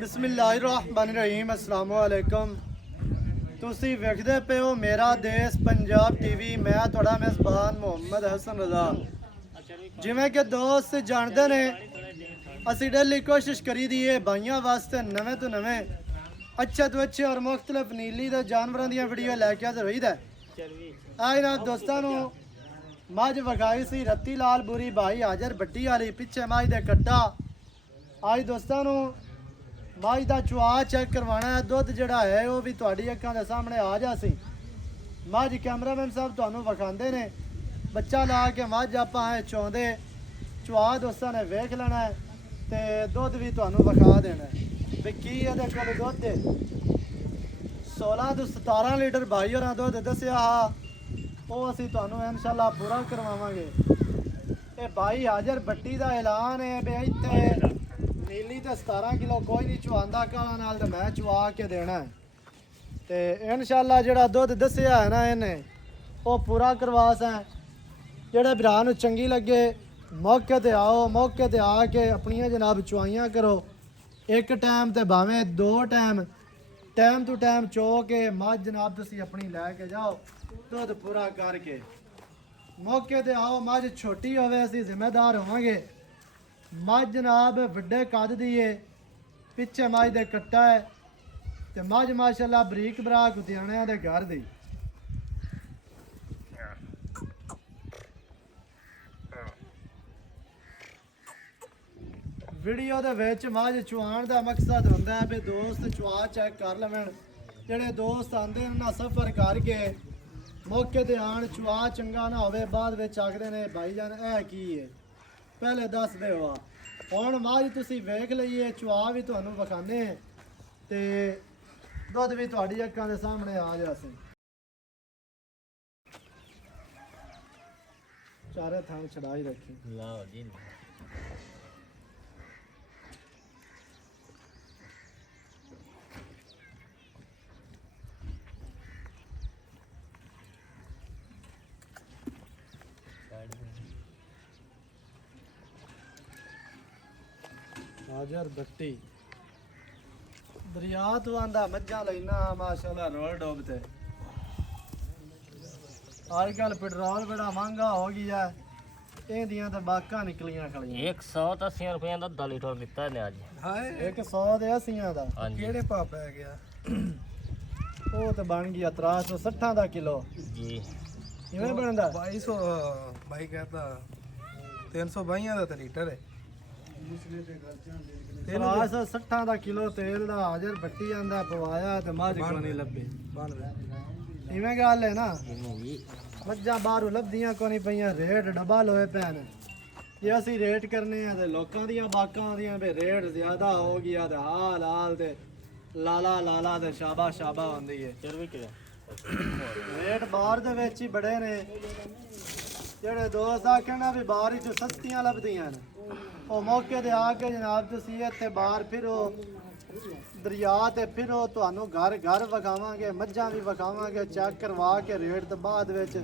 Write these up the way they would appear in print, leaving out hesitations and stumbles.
बिस्मिल्लाहिर्रहमानिर्रहीम अस्सलाम वालेकुम। तुसी वेखदे पे हो मेरा देश पंजाब टीवी। मैं थोड़ा मेज़बान मोहम्मद हसन रज़ा। जिवें कि दोस्त जानते ने असी डेली कोशिश करी दी है भाइयों वास्ते नवे तो नवे अच्छे तो अच्छे और मुख्तलिफ नीली दे जानवरों दी वीडियो लैके हाज़र होई दा। आज ना दोस्तों मझ विखाई सी रत्ती लाल बुरी भाई हाजर भट्टी वाली पिछे मझ दे कट्टा। आज दोस्तों मझ का चुआ चेक करवाना है। दुध जड़ा है वह भी तुहाडी अखां दे सामने आ जा सी। मझ कैमरामैन साहब तुहानू विखांदे ने बच्चा ला के मझ आपां है चौंदे चुआ दोस्तों ने वेख लेना है ते दुध भी तुहानू विखा देना है भी की इहदे कोल दुध 16 तो 17 लीटर भाई होरां दुध दस्सिया हा वो असीं तुहानू इंशाअल्लाह पूरा करवावांगे। ये भाई हाजर भट्टी का ऐलान है भी इत्थे नीली तो 17 किलो कोई नहीं चुआंदा काला नाल ते मैं चुआ के देना है ते इंशाअल्लाह जिहड़ा दुध दस्सिया है ना इन्हें वो पूरा करवा सा। जिहड़े भरा नूं चंगी लगे मौके ते आओ, मौके ते आके अपनियां जनाब चुआइयां करो। एक टाइम ते भावें दो टाइम टू टाइम चो के मझ जनाब तुसीं अपनी लैके जाओ दुध पूरा करके मौके ते आओ। मझ छोटी होवे असीं जिम्मेदार होवांगे। मझ जनाब वड्डे कद दी है पिछे मझ दे कट्टा है ते मझ माशाअल्लाह बरीक बराक उतियाणियां दे घर दी। वीडियो दे विच मझ चुआण दा मकसद हुंदा है भी दोस्त चुआ चेक कर लवण। जिहड़े दोस्त आंदे ना सफ़र करके मौके ते आण चुआ चंगा ना होवे बाद विच आखदे ने भाईजान ऐ की है पहले दस दे हो। हुण मझ तुसीं वेख लईए चुआ भी तुहानू विखाने ते दुध भी तुहाडी अखां दे सामने आ जासे। चारे थान छड़ाई रखी लाओ जी। हाजर भट्टी दरिया तो आंदा मज्जा लेना माशाअल्लाह रोल डोबते। आजकल पेट्रोल बड़ा महंगा हो गया है इंदियां तो बाकां निकलियां खड़ियां। 180 रुपए का 10 लीटर दिता ने आज। हाय 100 दे 80 दा केड़े पा पै गया वो तो बन गया 360 दा किलो जी। किवें बनदा 2200 भाई कहता 322 दा लीटर है 360 दा किलो तेल दा हाजर भट्टी आंदा पवाया ते मझ को नहीं लब्बी बन इवें गल है ना। मज्जां बाहरों लभदियां को नहीं पईयां रेट डबल होए पैन। जे असी रेट करने हैं तो लोकां दियां बाकां आंदियां भी रेट ज्यादा हो गया ते हाल हाल ते लाला लाला ते शाबा शाबा होंदी है। रेट बाहर दे विच ही बड़े ने जेड़े दोस्त आखना भी बाहर ही सस्तियां लभदियां ने वो मौके ते आके जनाब तुसीं इत्थे बाहर फिरो दरिया ते फिरो तुहानू घर घर विखावांगे मज्जां भी विखावांगे चेक करवा के रेट तो बाद विच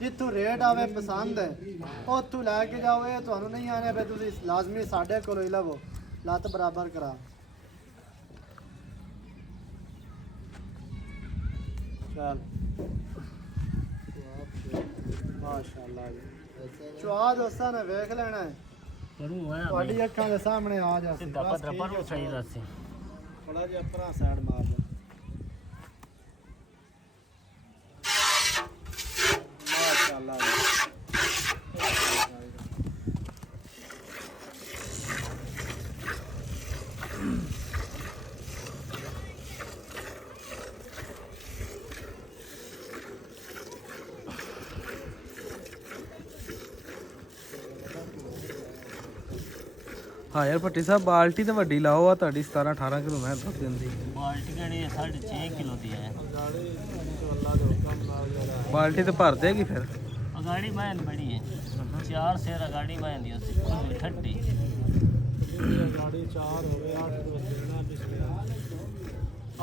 जित्थों रेट आवे पसंद है उत्थों लैके जाओ। ये तुहानू नहीं आने पे तुसीं लाजमी साडे कोलों ही लवो लत्त बराबर करा। चल माशाअल्लाह चुआ दोस्तां ने वेख लेना है तुहाडी अखां दे सामने आ जासी। थोड़ा जिहा परा साइड मार दे माशाअल्लाह। हाँ यार भट्टी साहब बाल्टी तो वड्डी लाओ आ ਤੁਹਾਡੀ 17 18 किलो मैं दुध दिंदी। बाल्टी कणी 6.5 किलो दी है। बाल्टी तो भर देगी फिर गाड़ी बहन बड़ी है 4 सेर गाड़ी बहन दी उससे ठट्टी गाड़ी 4 हो गए 8 तो देना पिछले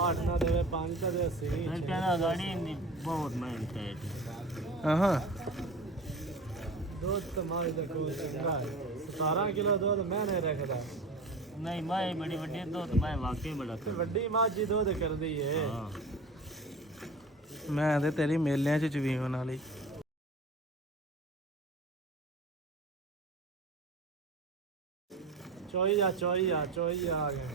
8 ना देवे 5 का दे 80 कहना गाड़ी बहुत महंगी है। हां दूध तो मारी देखो चंगा है 17 किलो दूध मैं नहीं रखता नहीं मैं बड़ी वड्डी तो मैं वाकई बड़ा कर ਵੱਡੀ ਮੱਝ ਹੀ ਦੁੱਧ ਕਰਦੀ ਏ हाँ ਮੈਂ ਤੇ ਤੇਰੀ ਮੇਲਿਆਂ 'ਚ ਚਵੀਣ ਵਾਲੀ ਚੋਈ ਆ ਗਏ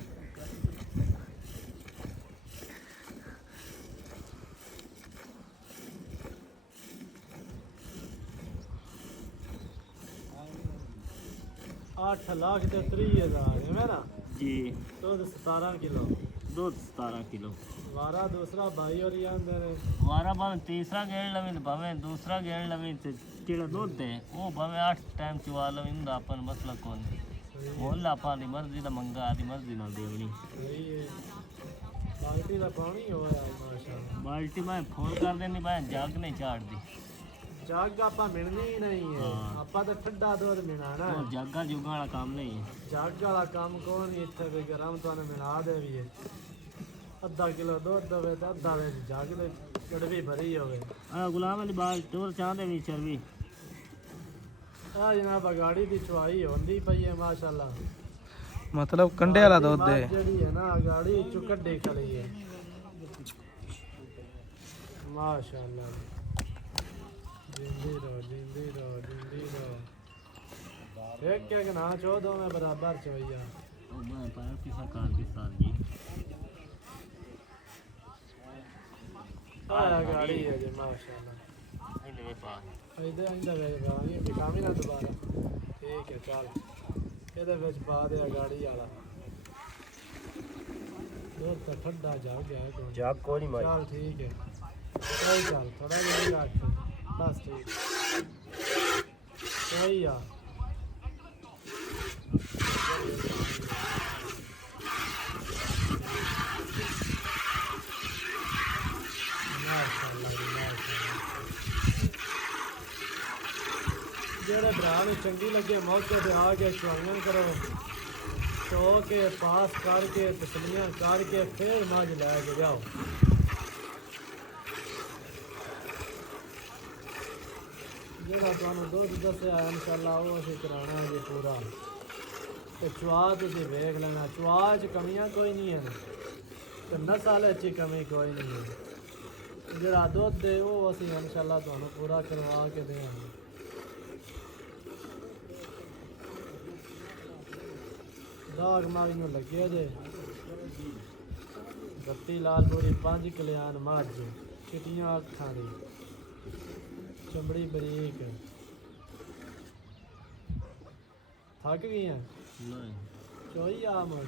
आठ लाख ते 30,000 है ना जी दुध 17 किलो दूध 17 किलो वारा दूसरा भाई और आंदे ने वारा भावें तीसरा गेड़ लवी तो भावें दूसरा गेड़ लवी तो जेड़ा दुध है वो भावें 8 टाइम चुवा लवी उंदा अपन मसला कौन मोल आपा दी मर्जी दा मंगा आदी मर्जी नाल देवनी सही है बाल्टी दा पानी होया माशाल्लाह बाल्टी मैं फोन कर देनी मैं जग नहीं झाड़ दी जग आपा मिलनी ही नहीं है हाँ। आपा तो ठंडा दूध मिलना ना और जग्गा जुगा वाला काम नहीं है जग वाला काम कौन इत्थे भी गरम तो मिला दे भी है अद्धा किलो दूध दवे तो अद्धा वे जग दे कड़वी भरी होवे आ गुलाम अली बाल टोर चांदे भी चरवी आ जनाब गाड़ी दी चुवाई होंदी पई है माशाल्लाह ਮਤਲਬ ਕੰਡੇ ਵਾਲਾ ਦੁੱਧ मੱਝ ਹੈ ਜਿਹੜੀ है ना गाड़ी चु कड्डी खली है माशाल्लाह जिंदी रहो एक क्या कि ना चो दो में बराबर चवैया ओ मैं पाया किसा कार के साथ जी आया गाड़ी है जी माशाल्लाह इने में पा इधर इंदा वे बानी बिकामी ना दोबारा ठीक है चल ਇਹਦੇ ਵਿੱਚ ਪਾ ਦਿਆ ਗਾੜੀ ਵਾਲਾ ਉਹ ਤਾਂ ਠੰਡਾ ਜਾ ਗਿਆ ਹੈ ਕੋਈ जग को नहीं ਚੱਲ ਠੀਕ ਹੈ ਕੋਈ ਚੱਲ ਥੋੜਾ ਜਿਹਾ ਹੀ ਰੱਖ ਬਸ ਠੀਕ ਸਹੀ ਆ ਮਾਸ਼ਾਅੱਲਾ ਜੀ, ਮਾਸ਼ਾਅੱਲਾ। ਜਿਹੜੇ ਭਰਾ ਨੂੰ ਚੰਗੀ ਲੱਗੇ ਮੌਕੇ ਤੇ ਆ ਕੇ ਚੁਆਈਆਂ ਕਰੋ ਧੋ ਕੇ ਪਾਸ ਕਰਕੇ ਤਸਲੀਆਂ ਕਰਕੇ ਫੇਰ ਮੱਝ ਲੈ ਕੇ ਜਾਓ ਜਿਹੜਾ ਤੁਹਾਨੂੰ ਦੁੱਧ ਦੱਸਿਆ ਇਨਸ਼ਾਅੱਲਾ ਉਹ ਅਸੀਂ ਕਰਾਉਣਾ ਜੀ ਪੂਰਾ ਤੇ ਚੁਆ ਤੁਸੀਂ ਵੇਖ ਲੈਣਾ ਚੁਆ 'ਚ ਕਮੀਆਂ ਕੋਈ ਨਹੀਂ ਹਨ ਤੇ ਨਸਲ 'ਚ ਕਮੀ ਕੋਈ ਨਹੀਂ ਹੈ ਜਿਹੜਾ ਦੁੱਧ ਹੈ ਉਹ ਅਸੀਂ ਇਨਸ਼ਾਅੱਲਾ ਤੁਹਾਨੂੰ ਪੂਰਾ ਕਰਵਾ ਕੇ ਦੇਵਾਂਗੇ दाग माग में लगे जे बत्ती लाल पूरी 5 कल्याण मझ चिटियां अखां दी चमड़ी बरीक थक गई हैं नहीं चोई आ मड़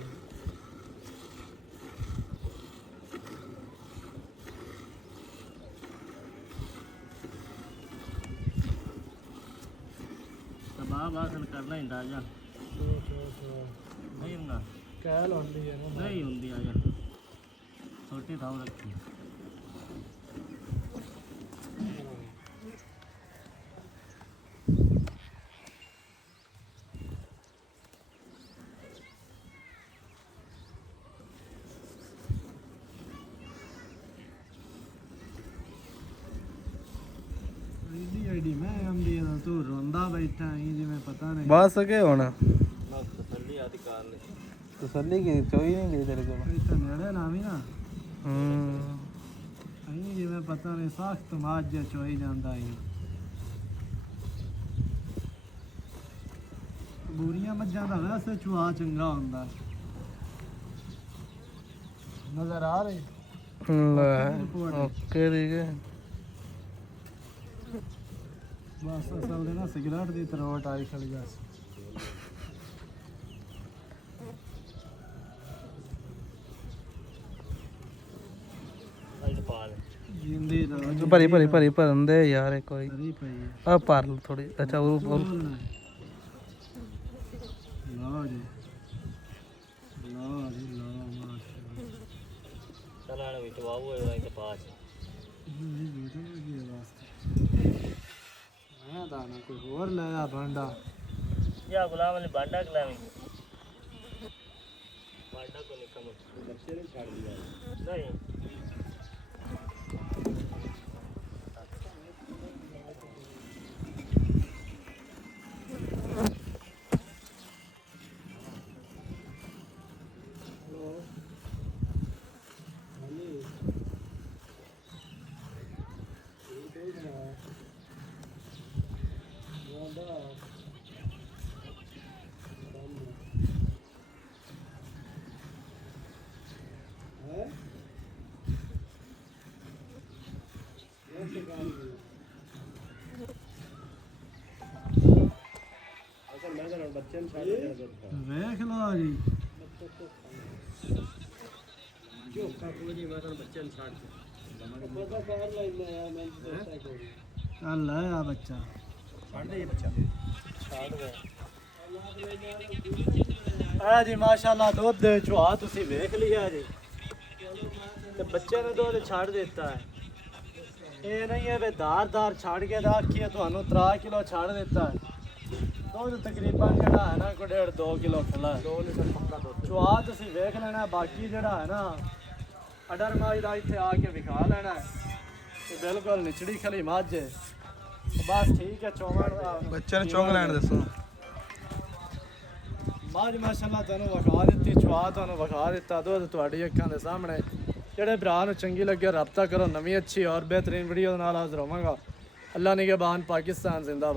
तबाह हासिल करना ही राजा नहीं ना कैल होंदी है ना नहीं होंगी आजा छोटी थाव रखी आईडी मैं आंदी है तू रोंदा बैठा ही जिवें पता नहीं ਬਸ ਕੇ ਹੁਣ बस तसल्ली आदि कार ने ਤਸੱਲੀ ਕੀ ਚੋਈ ਨਹੀਂ ਗਈ ਤੇਰੇ ਕੋਲ ਇੱਥੇ ਨੇੜੇ ਨਾ ਵੀ ਨਾ ਹੂੰ ਅਹੀਂ ਜਿਵੇਂ ਪਤਾ ਨਹੀਂ ਸਖਤ ਮਾਝ ਚੋਈ ਜਾਂਦਾ ਹੀ ਬੂਰੀਆਂ ਮੱਝਾਂ ਦਾ ਵੈਸੇ ਚੁਆ ਚੰਗਾ ਹੁੰਦਾ ਨਜ਼ਰ ਆ ਰਹੀ ਲੈ ਓਕੇ ਠੀਕ ਹੈ ਬਸ ਅਸਲ ਦੇ ਨਾ ਸਿਗਰਟ ਦੀ ਤਰੋਟ ਆਈ ਖੜੀ ਬਸ आज पाल ਜਿੰਦੀ ਰੋ ਭਰੀ ਭਰੀ ਭਰੀ ਭਰਨ ਦੇ ਯਾਰ ਇੱਕ ਵਾਰੀ ਭਰੀ ਪਈ ਹੈ ਆ ਭਰ ਲਓ ਥੋੜੀ ਅੱਛਾ ਉਹ ਲਓ ਜੀ ਲਓ ਮਾਸ਼ਾਅੱਲਾ चलाने में तो बाबू है तो पाँच ਨਹੀਂ ਬੇਟਾ ਇਹ ਵਾਸਤੇ ਮੈਂ ਤਾਂ ਨਾ ਕੋਈ ਹੋਰ ਲੈ ਆ ਭਾਂਡਾ या गुलाम अली बांडा कलामी बांडा को निकम बच्चे ने छाड़ दिया नहीं ਵੇਖ ਲਓ ਜੀ ਚੱਲ ਆ ਬੱਚਾ ਆ ਜੀ ਮਾਸ਼ਾਅੱਲਾ ਦੁੱਧ ਚੁਆ ਤੁਸੀਂ ਵੇਖ ਲਿਆ ਜੀ ਤੇ ਬੱਚੇ ਨੇ ਦੁੱਧ ਛੱਡ ਦਿੱਤਾ ਹੈ ਇਹ ਨਹੀਂ ਹੈ ਵੀ ਧਾਰ ਛੱਡ ਕੇ ਰੱਖੀਏ ਤੁਹਾਨੂੰ 3 ਕਿਲੋ ਛੱਡ ਦਿੱਤਾ ਹੈ ਦੁੱਧ ਤਕਰੀਬਨ ਜਿਹੜਾ ਹੈ ਨਾ ਕੋਈ 1.5 2 ਕਿਲੋ ਖੁੱਲਾ ਹੈ 2 ਲੀਟਰ ਪੱਕਾ ਦੁੱਧ ਚੁਆ ਤੁਸੀਂ ਵੇਖ ਲੈਣਾ ਬਾਕੀ ਜਿਹੜਾ ਹੈ ਨਾ ਅਡਰ ਮਾਜ ਦਾ ਇੱਥੇ ਆ ਕੇ ਵਿਖਾ ਲੈਣਾ ਤੇ ਬਿਲਕੁਲ ਨਿਚੜੀ ਖਲੀ ਮੱਝ ਹੈ ਬਸ ਠੀਕ ਹੈ ਚੋਵਣ ਬੱਚੇ ਨੂੰ ਚੁੰਗ ਲੈਣ ਦੱਸੋ ਮਾਝ ਮਾਸ਼ਾਅੱਲਾ ਤੁਹਾਨੂੰ ਵਿਖਾ ਦਿੱਤੀ ਚੁਆ ਤੁਹਾਨੂੰ ਵਿਖਾ ਦਿੱਤਾ ਦੁੱਧ ਤੁਹਾਡੀ ਅੱਖਾਂ ਦੇ ਸਾਹਮਣੇ ਜਿਹੜੇ ਭਰਾ ਨੂੰ ਚੰਗੀ ਲੱਗੇ ਰਾਬਤਾ ਕਰੋ ਨਵੀਂ ਅੱਛੀ ਔਰ ਬਿਹਤਰੀਨ ਵੀਡੀਓ ਨਾਲ ਹਾਜ਼ਰ ਹੋਵਾਂਗਾ ਅੱਲਾ ਨਿਗਹਿਬਾਨ ਪਾਕਿਸਤਾਨ ਜ਼ਿੰਦਾਬਾਦ